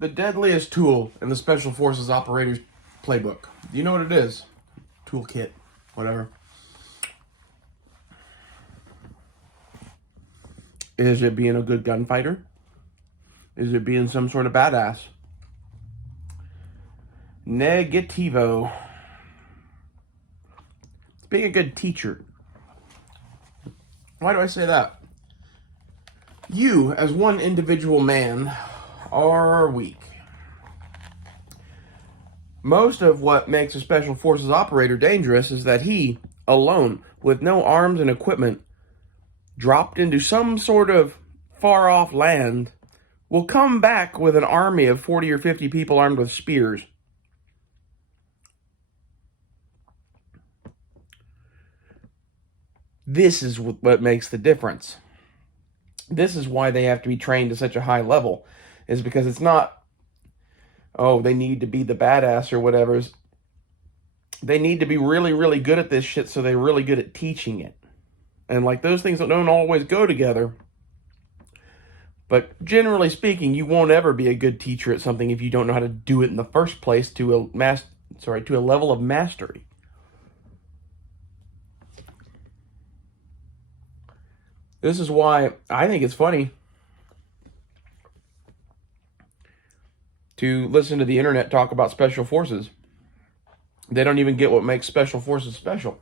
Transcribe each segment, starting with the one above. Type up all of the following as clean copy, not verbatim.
The deadliest tool in the Special Forces Operators Playbook. Do you know what it is? Toolkit, whatever. Is it being a good gunfighter? Is it being some sort of badass? Negativo. It's being a good teacher. Why do I say that? You, as one individual man, are weak. Most of what makes a Special Forces operator dangerous is that he, alone, with no arms and equipment, dropped into some sort of far-off land, will come back with an army of 40 or 50 people armed with spears. This is what makes the difference. This is why they have to be trained to such a high level, is because it's not, oh, they need to be the badass or whatever. They need to be really, really good at this shit, so they're really good at teaching it. And like those things don't always go together. But generally speaking, you won't ever be a good teacher at something if you don't know how to do it in the first place to a level of mastery. This is why I think it's funny to listen to the internet talk about special forces. They don't even get what makes special forces special.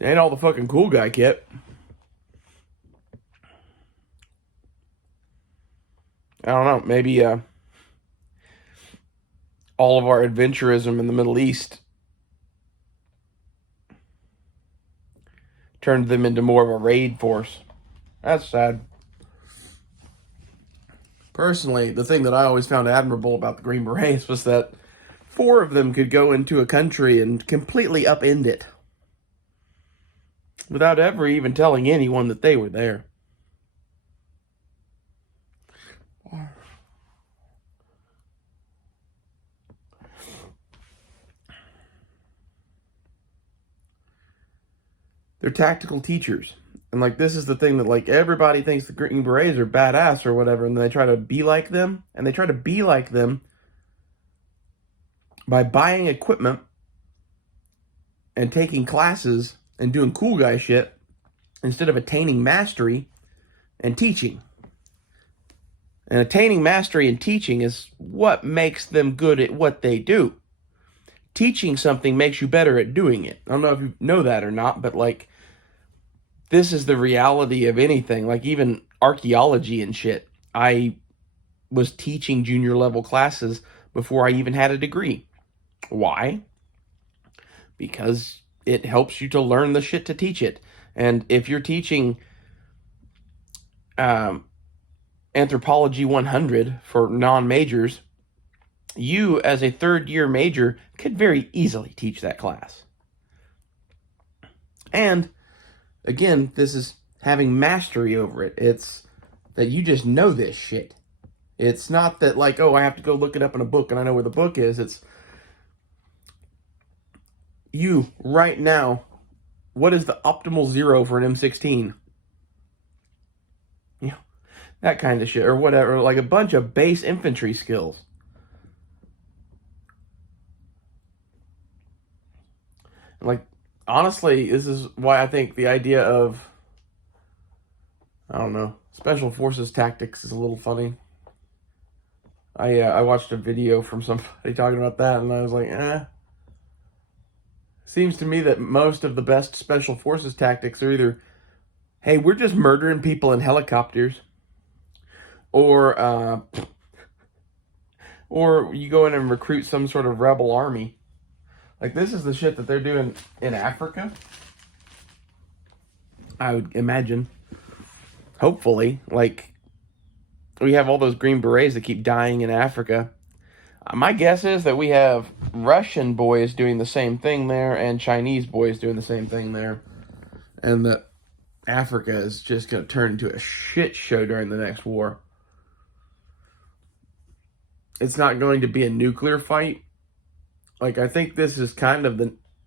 It ain't all the fucking cool guy kit. I don't know, maybe all of our adventurism in the Middle East turned them into more of a raid force. That's sad. Personally, the thing that I always found admirable about the Green Berets was that 4 of them could go into a country and completely upend it without ever even telling anyone that they were there. They're tactical teachers. And like this is the thing that like everybody thinks the Green Berets are badass or whatever, and they try to be like them. And they try to be like them by buying equipment and taking classes and doing cool guy shit instead of attaining mastery and teaching. And attaining mastery and teaching is what makes them good at what they do. Teaching something makes you better at doing it. I don't know if you know that or not, but like this is the reality of anything, like even archaeology and shit. I was teaching junior level classes before I even had a degree. Why? Because it helps you to learn the shit to teach it. And if you're teaching Anthropology 100 for non-majors, you as a third-year major could very easily teach that class. And again, this is having mastery over it. It's that you just know this shit. It's not that like, oh, I have to go look it up in a book and I know where the book is. It's you right now. What is the optimal 0 for an M16? You know, that kind of shit or whatever. Like a bunch of base infantry skills. Like, honestly, this is why I think the idea of, I don't know, special forces tactics is a little funny. I watched a video from somebody talking about that, and I was like, Seems to me that most of the best special forces tactics are either, hey, we're just murdering people in helicopters, or you go in and recruit some sort of rebel army. Like, this is the shit that they're doing in Africa, I would imagine. Hopefully. Like, we have all those Green Berets that keep dying in Africa. My guess is that we have Russian boys doing the same thing there and Chinese boys doing the same thing there. And that Africa is just going to turn into a shit show during the next war. It's not going to be a nuclear fight. Like, I think this is kind of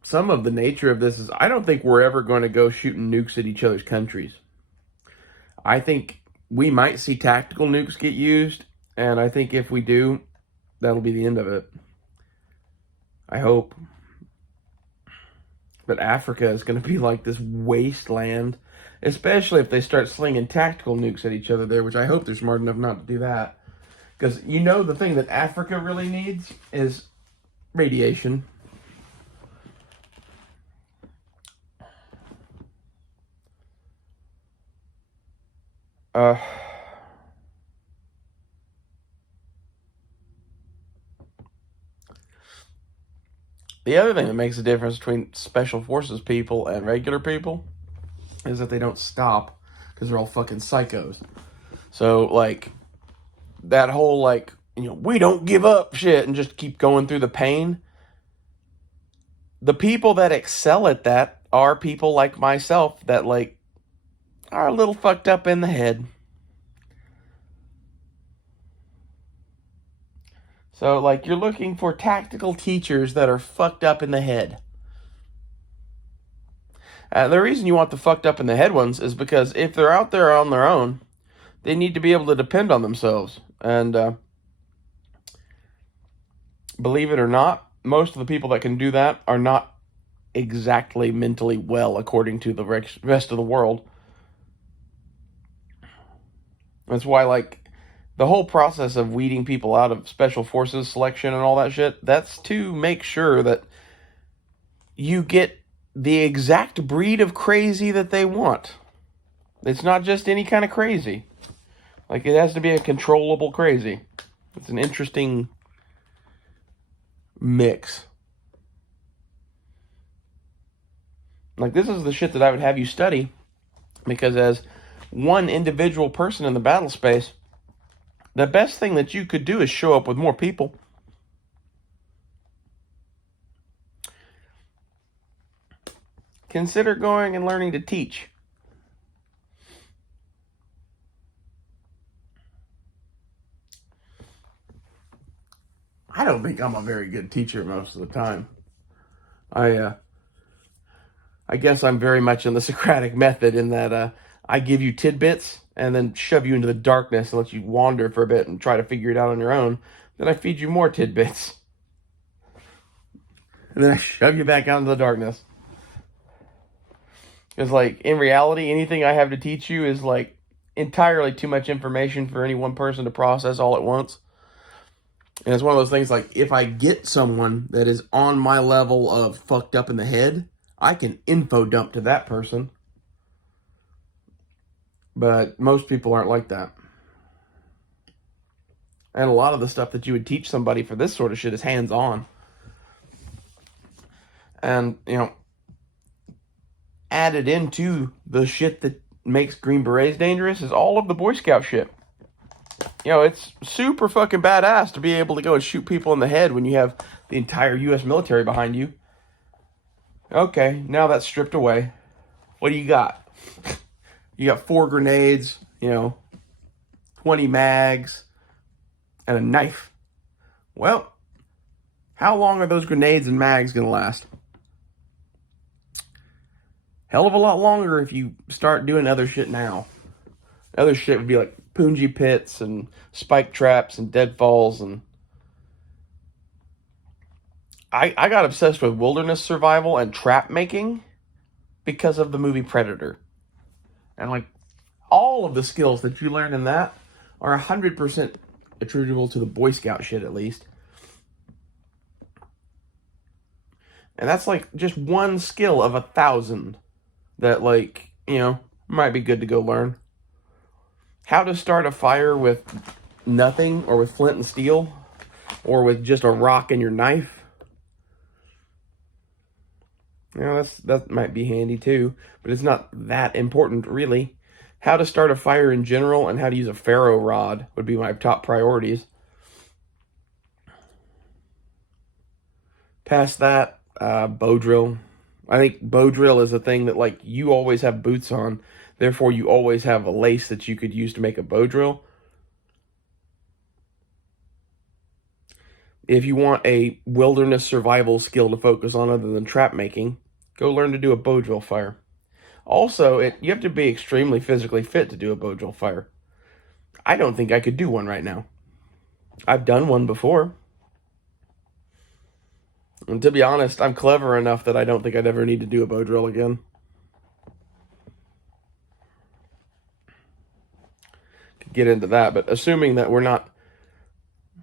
some of the nature of this is, I don't think we're ever going to go shooting nukes at each other's countries. I think we might see tactical nukes get used, And I think if we do, that'll be the end of it. I hope. But Africa is going to be like this wasteland, especially if they start slinging tactical nukes at each other there, which I hope they're smart enough not to do that. Because you know the thing that Africa really needs is radiation. The other thing that makes a difference between special forces people and regular people is that they don't stop because they're all fucking psychos. So, like, that whole, like, we don't give up shit and just keep going through the pain. The people that excel at that are people like myself that, like, are a little fucked up in the head. So, like, you're looking for tactical teachers that are fucked up in the head. The reason you want the fucked up in the head ones is because if they're out there on their own, they need to be able to depend on themselves. And believe it or not, most of the people that can do that are not exactly mentally well, according to the rest of the world. That's why, like, the whole process of weeding people out of special forces selection and all that shit, that's to make sure that you get the exact breed of crazy that they want. It's not just any kind of crazy. Like, it has to be a controllable crazy. It's an interesting mix. Like, this is the shit that I would have you study, because as one individual person in the battle space, the best thing that you could do is show up with more people. Consider going and learning to teach. I don't think I'm a very good teacher most of the time. I guess I'm very much in the Socratic method in that I give you tidbits and then shove you into the darkness and let you wander for a bit and try to figure it out on your own. Then I feed you more tidbits. And then I shove you back out into the darkness. Because, like, in reality, anything I have to teach you is, like, entirely too much information for any one person to process all at once. And it's one of those things, like, if I get someone that is on my level of fucked up in the head, I can info dump to that person. But most people aren't like that. And a lot of the stuff that you would teach somebody for this sort of shit is hands-on. And, added into the shit that makes Green Berets dangerous is all of the Boy Scout shit. It's super fucking badass to be able to go and shoot people in the head when you have the entire U.S. military behind you. Okay, now that's stripped away. What do you got? You got 4 grenades, 20 mags, and a knife. Well, how long are those grenades and mags going to last? Hell of a lot longer if you start doing other shit now. Other shit would be like punji pits and spike traps and deadfalls. And I got obsessed with wilderness survival and trap making because of the movie Predator. And, like, all of the skills that you learn in that are 100% attributable to the Boy Scout shit, at least. And that's, like, just one skill of 1,000 that, like, might be good to go learn. How to start a fire with nothing, or with flint and steel, or with just a rock and your knife. That might be handy too, but it's not that important, really. How to start a fire in general and how to use a ferro rod would be my top priorities. Past that, bow drill. I think bow drill is a thing that, like, you always have boots on, therefore you always have a lace that you could use to make a bow drill. If you want a wilderness survival skill to focus on other than trap making, go learn to do a bow drill fire. Also, you have to be extremely physically fit to do a bow drill fire. I don't think I could do one right now. I've done one before. And to be honest, I'm clever enough that I don't think I'd ever need to do a bow drill again. Could get into that, but assuming that we're not...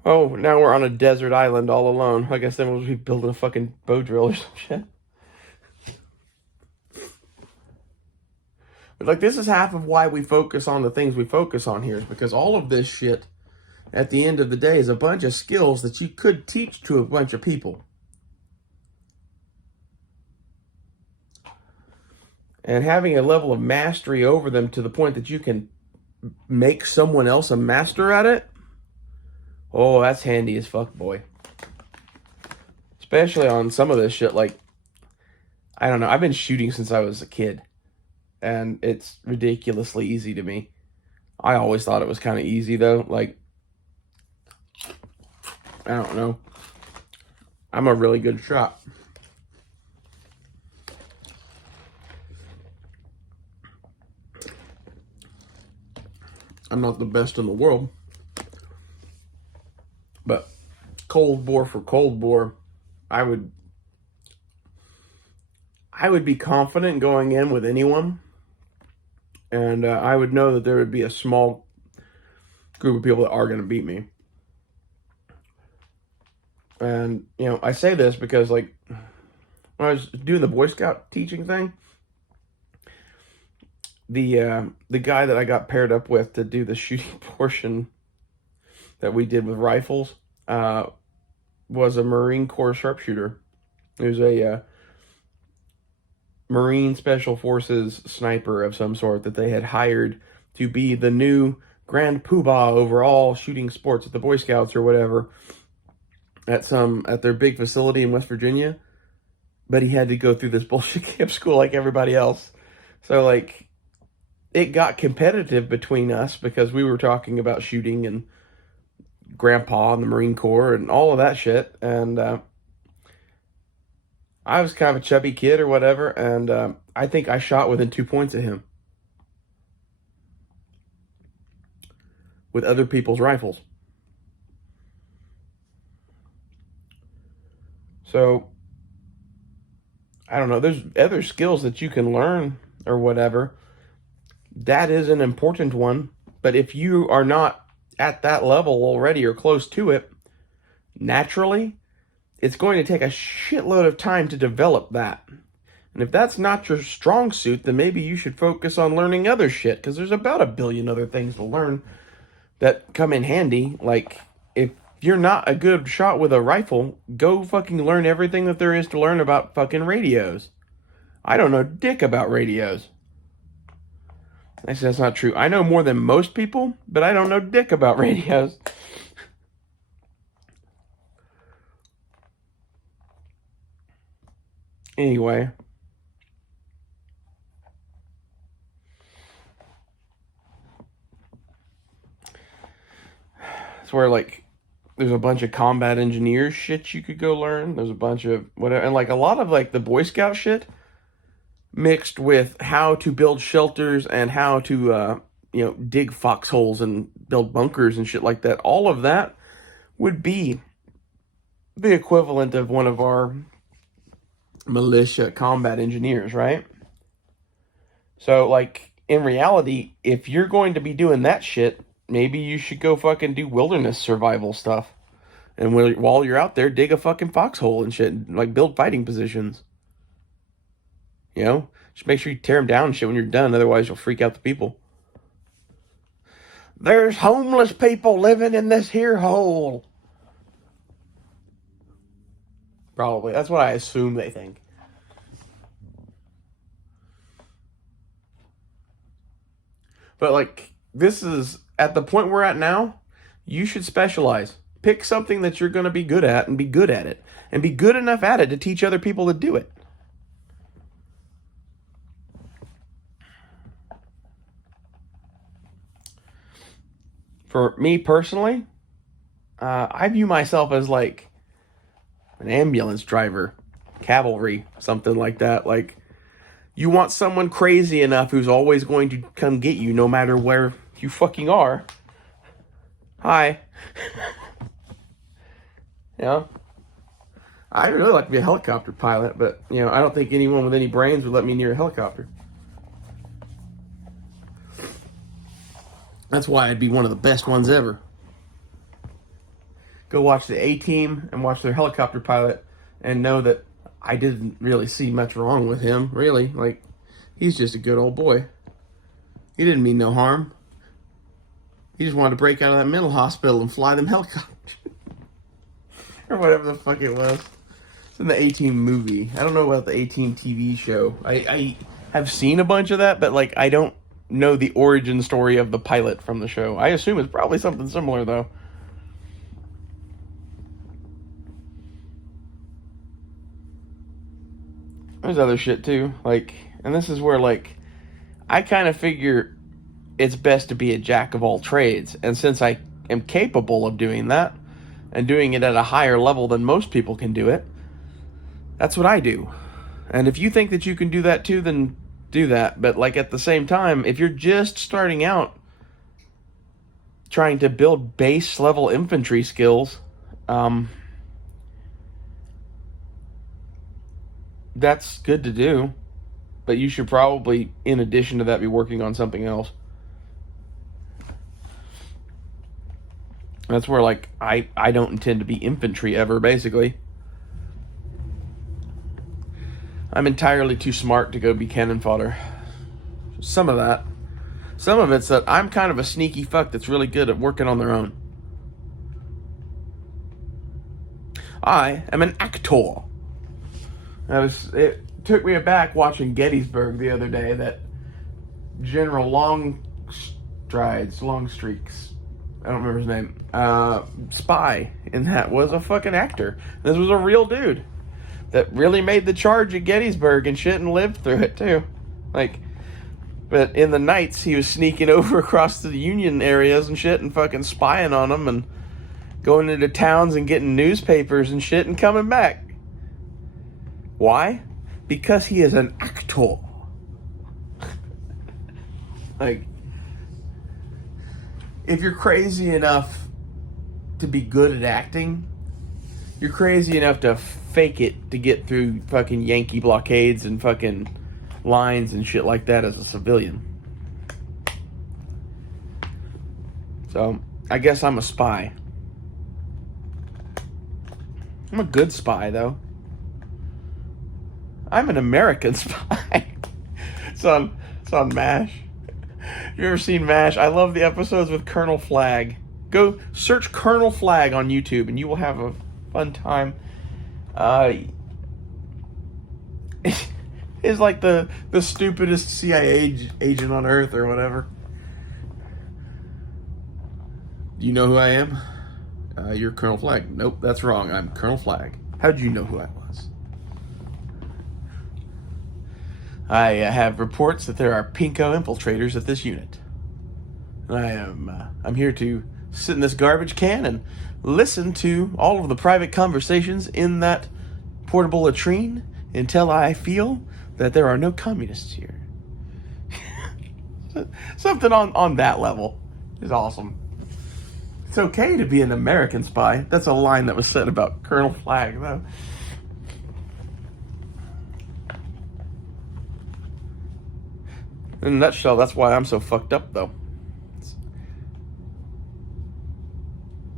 Oh, now we're on a desert island all alone. I guess then we'll be building a fucking bow drill or some shit. But like, this is half of why we focus on the things we focus on here, is because all of this shit, at the end of the day, is a bunch of skills that you could teach to a bunch of people. And having a level of mastery over them to the point that you can make someone else a master at it, oh, that's handy as fuck, boy. Especially on some of this shit, like, I don't know, I've been shooting since I was a kid, and it's ridiculously easy to me. I always thought it was kind of easy, though. Like, I don't know. I'm a really good shot. I'm not the best in the world, but cold bore for cold bore, I would be confident going in with anyone, and I would know that there would be a small group of people that are going to beat me. And, you know, I say this because, like, when I was doing the Boy Scout teaching thing, the guy that I got paired up with to do the shooting portion that we did with rifles was a Marine Corps sharpshooter. He was a Marine Special Forces sniper of some sort that they had hired to be the new grand poobah over all shooting sports at the Boy Scouts or whatever at their big facility in West Virginia. But he had to go through this bullshit camp school like everybody else. So, like, it got competitive between us because we were talking about shooting and Grandpa and the Marine Corps and all of that shit. And I was kind of a chubby kid or whatever, and I think I shot within 2 points of him with other people's rifles. So, I don't know, there's other skills that you can learn or whatever. That is an important one, but if you are not at that level already or close to it, naturally, it's going to take a shitload of time to develop that. And if that's not your strong suit, then maybe you should focus on learning other shit, because there's about 1 billion other things to learn that come in handy. Like, if you're not a good shot with a rifle, go fucking learn everything that there is to learn about fucking radios. I don't know dick about radios. Actually, that's not true. I know more than most people, but I don't know dick about radios. Anyway. It's where, like, there's a bunch of combat engineers shit you could go learn. There's a bunch of whatever. And, like, a lot of, like, the Boy Scout shit mixed with how to build shelters and how to, dig foxholes and build bunkers and shit like that. All of that would be the equivalent of one of our militia combat engineers, right? So, like, in reality, if you're going to be doing that shit, maybe you should go fucking do wilderness survival stuff. And while you're out there, dig a fucking foxhole and shit. Like, build fighting positions. You know? Just make sure you tear them down and shit when you're done. Otherwise, you'll freak out the people. There's homeless people living in this here hole. Probably. That's what I assume they think. But, like, this is, at the point we're at now, you should specialize. Pick something that you're going to be good at and be good at it. And be good enough at it to teach other people to do it. For me personally, I view myself as like an ambulance driver, cavalry, something like that. Like, you want someone crazy enough who's always going to come get you no matter where you fucking are. Hi. You know, I'd really like to be a helicopter pilot, but, you know, I don't think anyone with any brains would let me near a helicopter. That's why I'd be one of the best ones ever. Go watch the A-Team and watch their helicopter pilot and know that I didn't really see much wrong with him, really. Like, he's just a good old boy. He didn't mean no harm. He just wanted to break out of that mental hospital and fly them helicopters. Or whatever the fuck it was. It's in the A-Team movie. I don't know about the A-Team TV show. I have seen a bunch of that, but, like, I don't know the origin story of the pilot from the show. I assume it's probably something similar, though. There's other shit, too. Like, and this is where, like, I kind of figure it's best to be a jack of all trades. And since I am capable of doing that, and doing it at a higher level than most people can do it, that's what I do. And if you think that you can do that too, then do that. But, like, at the same time, if you're just starting out trying to build base level infantry skills, that's good to do. But you should probably, in addition to that, be working on something else. That's where, like, I don't intend to be infantry ever, basically. I'm entirely too smart to go be cannon fodder. Some of that. Some of it's that I'm kind of a sneaky fuck that's really good at working on their own. I am an actor. It took me aback watching Gettysburg the other day that General Longstreaks, I don't remember his name, spy in that was a fucking actor. This was a real dude that really made the charge at Gettysburg and shit and lived through it too. Like, but in the nights he was sneaking over across the Union areas and shit and fucking spying on them and going into towns and getting newspapers and shit and coming back. Why? Because he is an actor. Like, if you're crazy enough to be good at acting, you're crazy enough to fake it to get through fucking Yankee blockades and fucking lines and shit like that as a civilian. So, I guess I'm a spy. I'm a good spy, though. I'm an American spy. It's on MASH. Have you ever seen MASH? I love the episodes with Colonel Flag. Go search Colonel Flag on YouTube and you will have a fun time. Is like the stupidest CIA agent on earth or whatever. Do you know who I am? You're Colonel Flag. Nope, that's wrong. I'm Colonel Flag. How'd you know who I was? I have reports that there are pinko infiltrators at this unit. I'm here to sit in this garbage can and listen to all of the private conversations in that portable latrine until I feel that there are no communists here. Something on that level is awesome. It's okay to be an American spy. That's a line that was said about Colonel Flag, though. In a nutshell, that's why I'm so fucked up, though.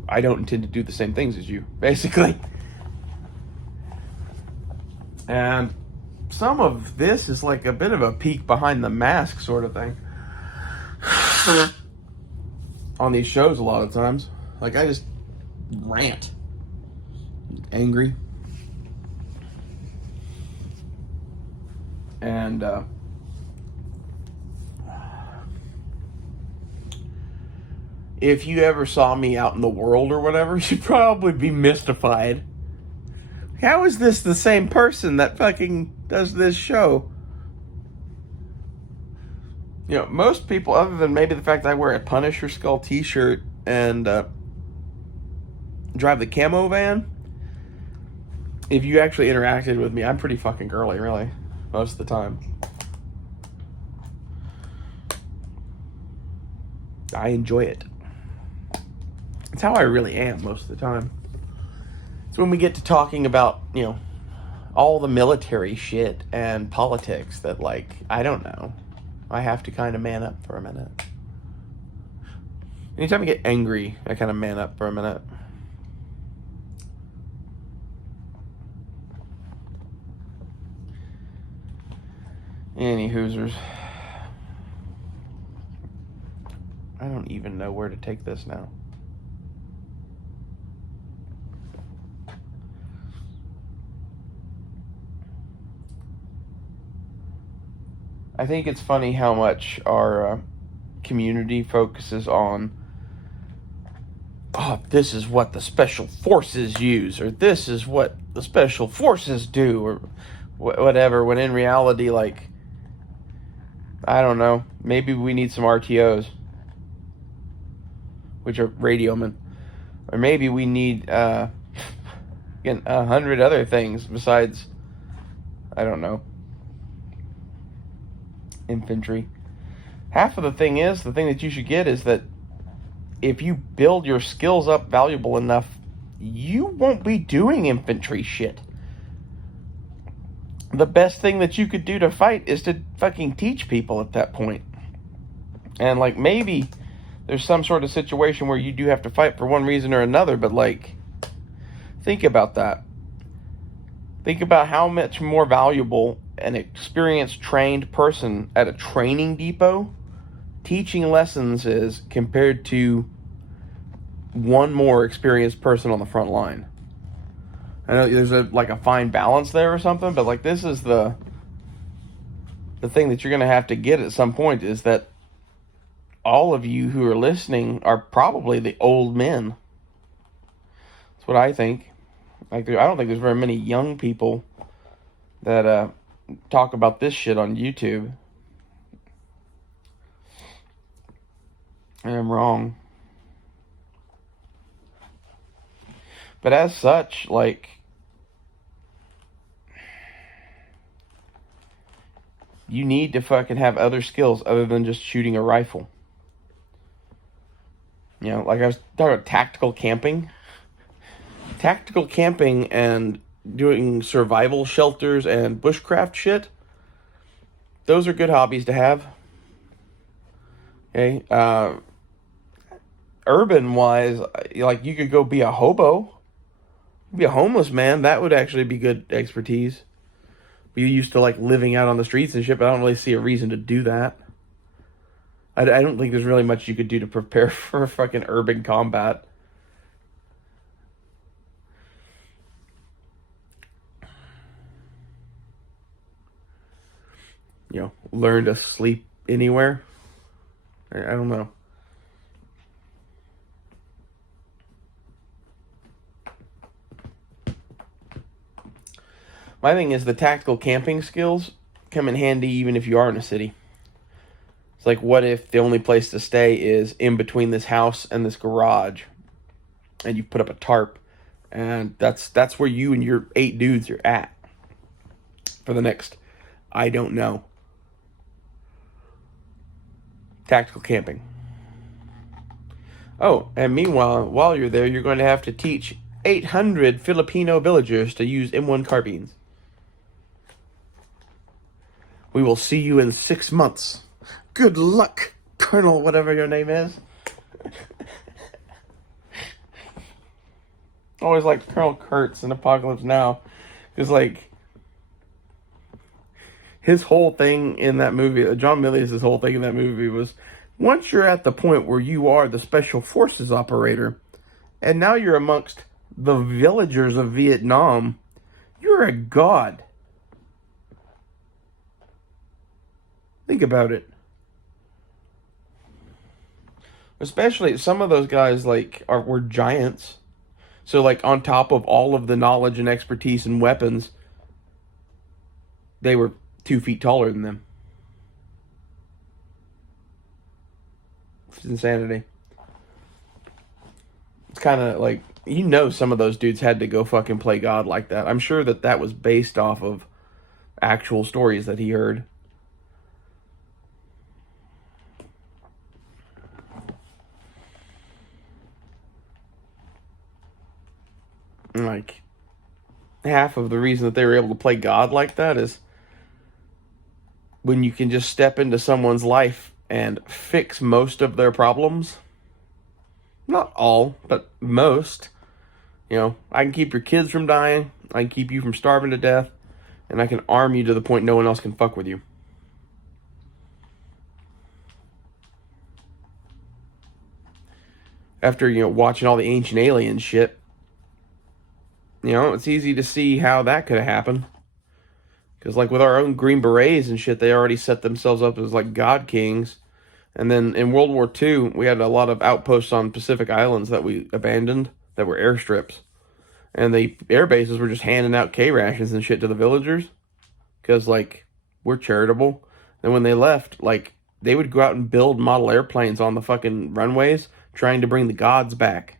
I don't intend to do the same things as you, basically. And some of this is like a bit of a peek behind the mask sort of thing. On these shows a lot of times. Like, I just rant. Angry. And, if you ever saw me out in the world or whatever, you'd probably be mystified. How is this the same person that fucking does this show? You know, most people, other than maybe the fact that I wear a Punisher Skull t-shirt and drive the camo van, if you actually interacted with me, I'm pretty fucking girly, really, most of the time. I enjoy it. It's how I really am most of the time. it's when we get to talking about, all the military shit and politics that, like, I don't know. I have to kind of man up for a minute. Anytime I get angry, I kind of man up for a minute. Any hoosers. I don't even know where to take this now. I think it's funny how much our community focuses on, oh, this is what the special forces use, or this is what the special forces do, or whatever, when in reality, like, I don't know, maybe we need some RTOs, which are radiomen, or maybe we need 100 other things besides, I don't know, infantry. Half of the thing that you should get is that if you build your skills up valuable enough, you won't be doing infantry shit. The best thing that you could do to fight is to fucking teach people at that point. And, like, maybe there's some sort of situation where you do have to fight for one reason or another, but, like, think about that. Think about how much more valuable an experienced, trained person at a training depot teaching lessons is compared to one more experienced person on the front line. I know there's a fine balance there or something, but, like, this is the thing that you're going to have to get at some point, is that all of you who are listening are probably the old men. That's what I think. Like, I don't think there's very many young people that talk about this shit on YouTube. I am wrong. But as such, like, you need to fucking have other skills other than just shooting a rifle. Like I was talking about tactical camping. Tactical camping and doing survival shelters and bushcraft shit, those are good hobbies to have. Okay? Urban-wise, like, you could go be a hobo. Be a homeless man. That would actually be good expertise. Be used to, like, living out on the streets and shit, but I don't really see a reason to do that. I don't think there's really much you could do to prepare for fucking urban combat. Learn to sleep anywhere. I don't know. My thing is, the tactical camping skills come in handy even if you are in a city. It's like, what if the only place to stay is in between this house and this garage, and you put up a tarp, and that's where you and your 8 dudes are at for the next, I don't know. Tactical camping. Oh, and meanwhile, while you're there, you're going to have to teach 800 Filipino villagers to use M1 carbines. We will see you in 6 months. Good luck, Colonel, whatever your name is. Always liked Colonel Kurtz in Apocalypse Now. Because, like, his whole thing in that movie, John Milius' whole thing in that movie was, once you're at the point where you are the special forces operator, and now you're amongst the villagers of Vietnam, you're a god. Think about it. Especially some of those guys, like, were giants. So, like, on top of all of the knowledge and expertise and weapons, they were 2 feet taller than them. It's insanity. It's kind of like, some of those dudes had to go fucking play God like that. I'm sure that was based off of actual stories that he heard. Like, half of the reason that they were able to play God like that is when you can just step into someone's life and fix most of their problems. Not all, but most. You know, I can keep your kids from dying, I can keep you from starving to death, and I can arm you to the point no one else can fuck with you. After, watching all the Ancient Alien shit, it's easy to see how that could have happened. Because, like, with our own Green Berets and shit, they already set themselves up as, like, God Kings. And then in World War II, we had a lot of outposts on Pacific Islands that we abandoned that were airstrips. And the air bases were just handing out K rations and shit to the villagers. Because, like, we're charitable. And when they left, like, they would go out and build model airplanes on the fucking runways trying to bring the gods back.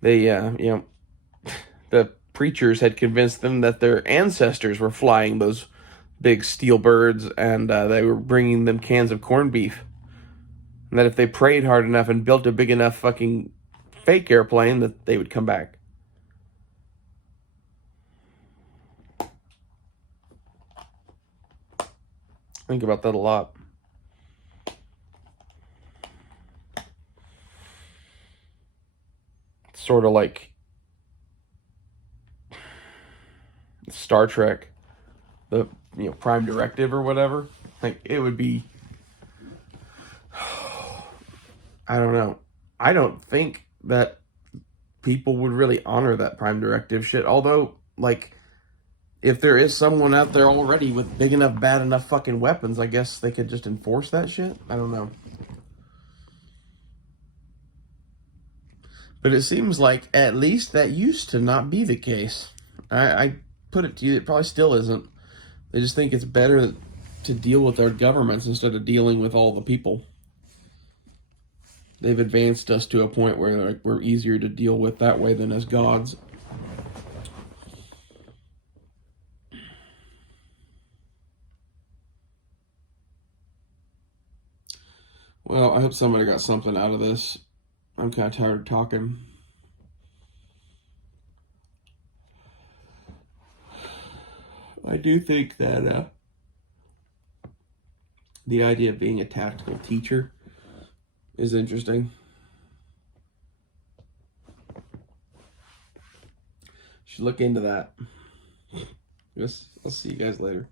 They, the preachers had convinced them that their ancestors were flying those big steel birds, and they were bringing them cans of corned beef. And that if they prayed hard enough and built a big enough fucking fake airplane, that they would come back. Think about that a lot. It's sort of like Star Trek, the Prime Directive or whatever. Like, it would be, I don't know. I don't think that people would really honor that Prime Directive shit. Although, like, if there is someone out there already with big enough, bad enough fucking weapons, I guess they could just enforce that shit. I don't know. But it seems like at least that used to not be the case. I put it to you, it probably still isn't. They just think it's better to deal with our governments instead of dealing with all the people. They've advanced us to a point where, like, we're easier to deal with that way than as gods. Well, I hope somebody got something out of this. I'm kind of tired of talking. I do think that the idea of being a tactical teacher is interesting. Should look into that. I'll see you guys later.